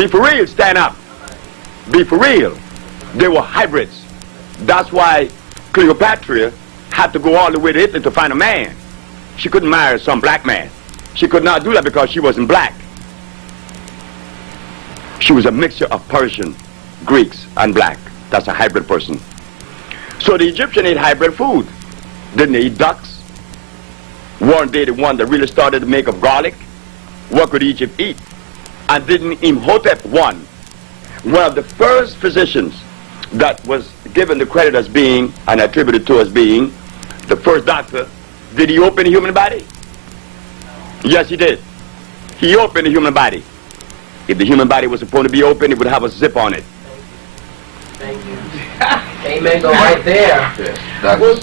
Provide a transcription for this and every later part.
Be for real, stand up. Be for real. They were hybrids. That's why Cleopatra had to go all the way to Italy to find a man. She couldn't marry some black man. She could not do that because she wasn't black. She was a mixture of Persian, Greeks, and black. That's a hybrid person. So the Egyptians ate hybrid food. Didn't they eat ducks? Weren't they the one that really started to make of garlic? What could Egypt eat? And didn't Imhotep I, one of the first physicians that was given the credit as being, and attributed to as being, the first doctor, did he open the human body? Yes, he did. He opened the human body. If the human body was supposed to be open, it would have a zip on it. Thank you. Amen. Go right there. Well,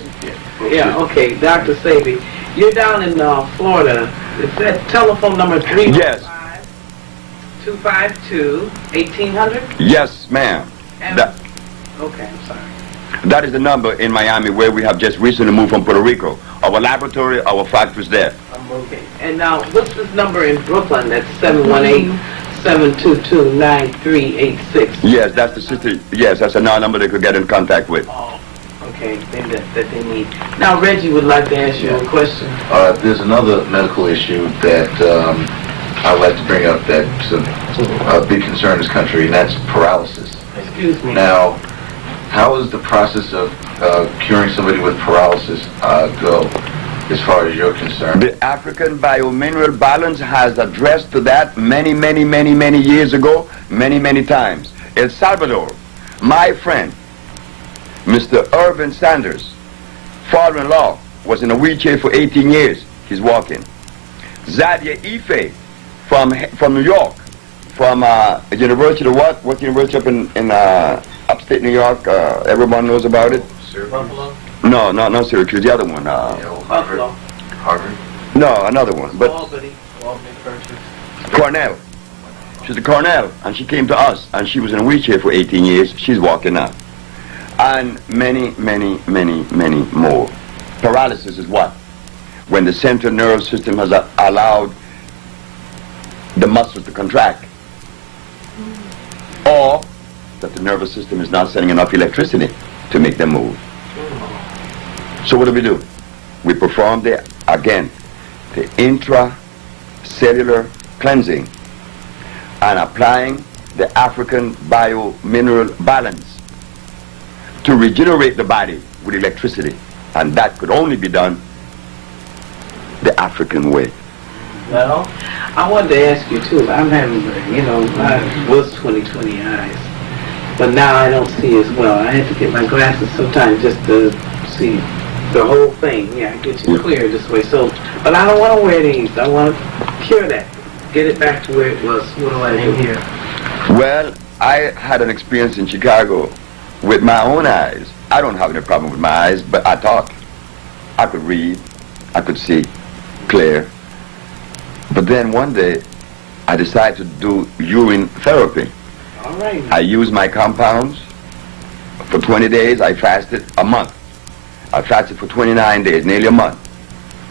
yeah, okay. Dr. Sebi, you're down in Florida. Is that telephone number 315 Yes. 252 1800? Yes, ma'am. Okay, I'm sorry. That is the number in Miami where we have just recently moved from Puerto Rico. Our laboratory, our factory is there. Okay. And now, what's this number in Brooklyn? That's 718-722-9386. Yes, that's the sister. Yes, that's another number they could get in contact with. Oh, okay. Maybe that they need. Now, Reggie would like to ask you a question. There's another medical issue that I'd like to bring up that's a big concern in this country, and that's paralysis. Excuse me. Now, how does the process of curing somebody with paralysis go, as far as you're concerned? The African Biomineral Balance has addressed to that many years ago, many times. El Salvador, my friend, Mr. Irvin Sanders, father-in-law, was in a wheelchair for 18 years. He's walking. Zadia Ife from New York, from University of what university up in upstate New York? Everyone knows about it. Buffalo? No, not Syracuse. The other one. Buffalo. Harvard? No, another one. But Albany. Cornell. She's a Cornell, and she came to us, and she was in a wheelchair for 18 years. She's walking now. And many more. Paralysis is what? When the central nervous system has allowed the muscles to contract, or that the nervous system is not sending enough electricity to make them move. So what do? We perform the intracellular cleansing and applying the African Biomineral Balance to regenerate the body with electricity. And that could only be done the African way. Well, I wanted to ask you too. I'm having, I was 20/20 eyes, but now I don't see as well. I had to get my glasses sometimes just to see the whole thing. Yeah, I get you clear this way. So, but I don't want to wear these. I want to cure that, get it back to where it was. What do I do here? Well, I had an experience in Chicago with my own eyes. I don't have any problem with my eyes, but I talk. I could read. I could see clear. But then one day, I decided to do urine therapy. All right. I used my compounds. For 20 days, I fasted a month. I fasted for 29 days, nearly a month.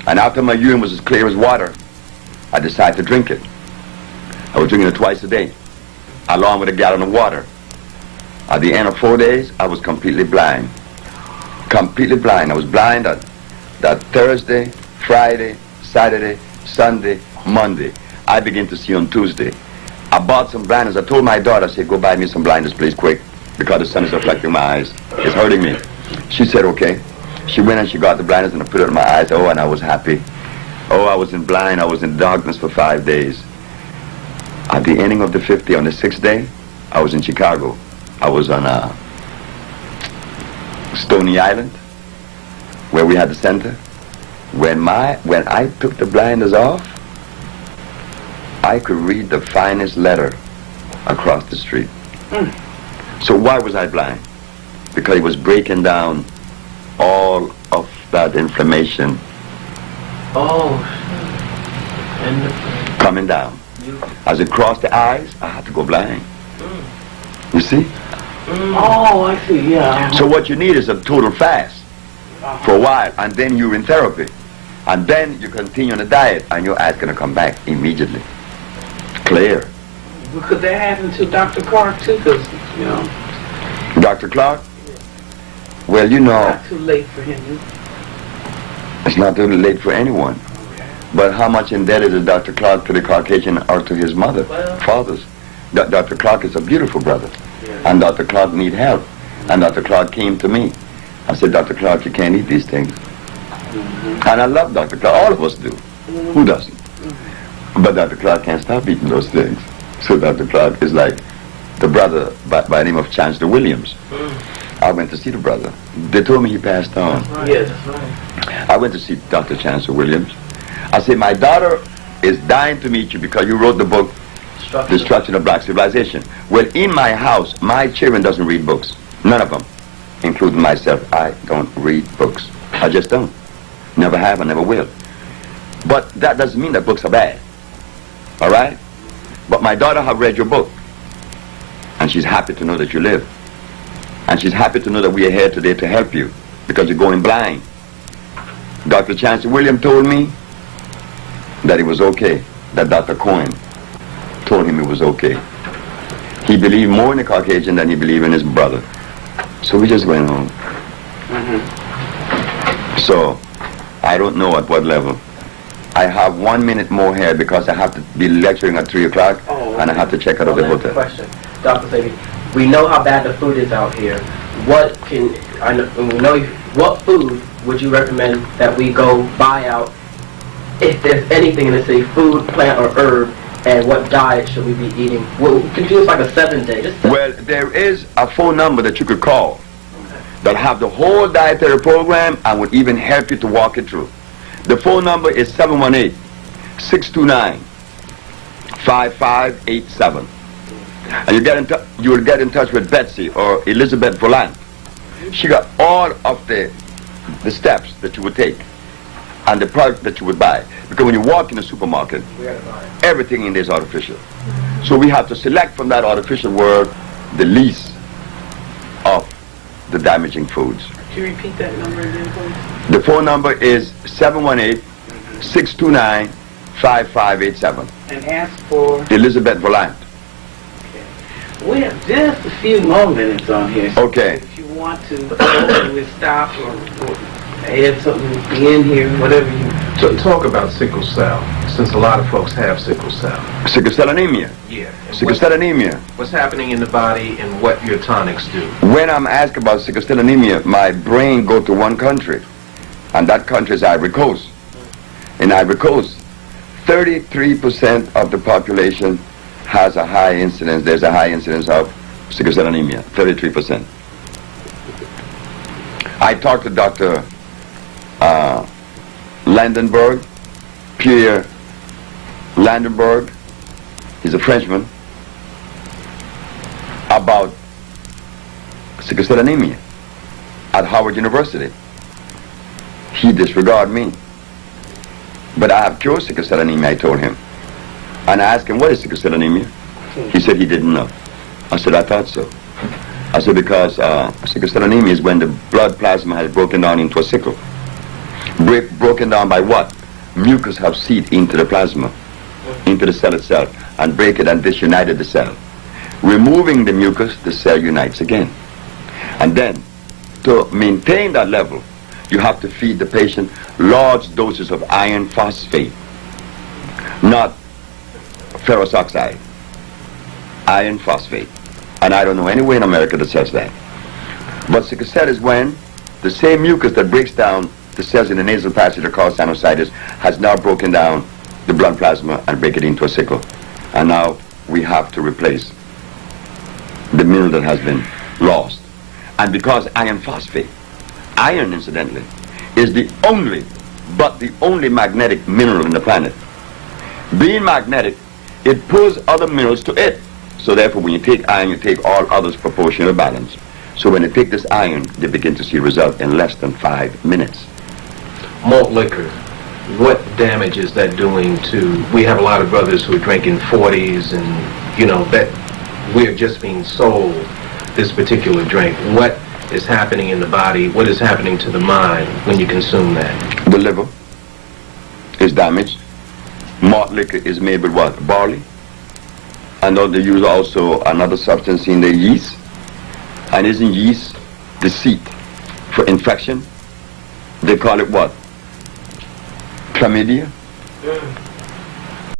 And after my urine was as clear as water, I decided to drink it. I was drinking it twice a day, along with a gallon of water. At the end of 4 days, I was completely blind. Completely blind. I was blind that Thursday, Friday, Saturday, Sunday, Monday. I began to see on Tuesday. I bought some blinders. I told my daughter, I said, go buy me some blinders, please, quick, because the sun is affecting my eyes. It's hurting me. She said, okay. She went and she got the blinders and I put it in my eyes. Oh, and I was happy. Oh, I was in blind. I was in darkness for 5 days. At the ending of the 50th, on the 6th day, I was in Chicago. I was on Stony Island, where we had the center. When I took the blinders off, I could read the finest letter across the street. So why was I blind? Because it was breaking down all of that inflammation. Oh. Coming down. As it crossed the eyes, I had to go blind. You see? Oh, I see, yeah. So what you need is a total fast for a while, and then urine therapy. And then you continue on the diet, and your eyes going to come back immediately. Clear. Could that happen to Dr. Clark too? Because, you know, Dr. Clark? Well, you know, not too late for him. it's not too late for anyone. But how much indebted is Dr. Clark to the Caucasian or to his mother, Well, fathers? Dr. Clark is a beautiful brother, yeah. and Dr. Clark need help. And Dr. Clark came to me. I said, Dr. Clark, you can't eat these things. And I love Dr. Clark. All of us do. Who doesn't? But Dr. Clark can't stop eating those things. So Dr. Clark is like the brother by the name of Chancellor Williams. I went to see the brother. They told me he passed on. Yes, that's right. I went to see Dr. Chancellor Williams. I said, my daughter is dying to meet you because you wrote the book, Destruction of Black Civilization. Well, in my house, my children doesn't read books. None of them, including myself. I don't read books. I just don't. Never have and never will. But that doesn't mean that books are bad. All right? But my daughter have read your book. And she's happy to know that you live. And she's happy to know that we are here today to help you because you're going blind. Dr. Chancellor William told me that it was okay, that Dr. Cohen told him it was okay. He believed more in the Caucasian than he believed in his brother. So we just went home. So I don't know at what level. I have 1 minute more here because I have to be lecturing at 3 o'clock and I have to check out of the hotel. Question, Dr. Sebi. We know how bad the food is out here. What food would you recommend that we go buy out, if there's anything in the city, food, plant, or herb, and what diet should we be eating? Well, could you do this like a 7-day? Well, there is a phone number that you could call that have the whole dietary program and would even help you to walk it through. The phone number is 718-629-5587. And you will get in touch with Betsy or Elizabeth Volant. She got all of the steps that you would take and the product that you would buy. Because when you walk in the supermarket, everything in there is artificial. So we have to select from that artificial world the least of the damaging foods. Can you repeat that number again, please? The phone number is 718-629-5587. And ask for... Elizabeth Volant. We have just a few more minutes on here. So Okay. if you want to go, we'll stop or add something in here, whatever you... Talk about sickle cell, since a lot of folks have sickle cell. Sickle cell anemia. Yeah. Sickle cell anemia. What's happening in the body and what your tonics do? When I'm asked about sickle cell anemia, my brain goes to one country, and that country is Ivory Coast. In Ivory Coast, 33% of the population has a high incidence. There's a high incidence of sickle cell anemia, 33%. I talked to Dr. Landenberg, Pierre Landenberg, he's a Frenchman, about sickle cell anemia at Howard University. He disregarded me. But I have cured sickle cell anemia, I told him. And I asked him, what is sickle cell anemia? He said he didn't know. I said, I thought so. I said, because sickle cell anemia is when the blood plasma has broken down into a sickle. Broken down by what? Mucus have seeped into the plasma, into the cell itself, and break it and disunited the cell. Removing the mucus, the cell unites again. And then, to maintain that level, you have to feed the patient large doses of iron phosphate, not ferrous oxide, iron phosphate. And I don't know anywhere in America that says that. But sickle cell is when the same mucus that breaks down the cells in the nasal passage that cause sinusitis has now broken down the blood plasma and break it into a sickle. And now we have to replace the mineral that has been lost. And because iron phosphate, iron incidentally, is the only magnetic mineral in the planet. Being magnetic, it pulls other minerals to it. So therefore when you take iron, you take all others proportional balance. So when they take this iron, they begin to see result in less than 5 minutes. Malt liquor, what damage is that doing to... We have a lot of brothers who are drinking 40s and, you know, that we're just being sold this particular drink. What is happening in the body? What is happening to the mind when you consume that? The liver is damaged. Malt liquor is made with what? Barley. I know they use also another substance in the yeast. And isn't yeast the seed for infection? They call it what? Chlamydia?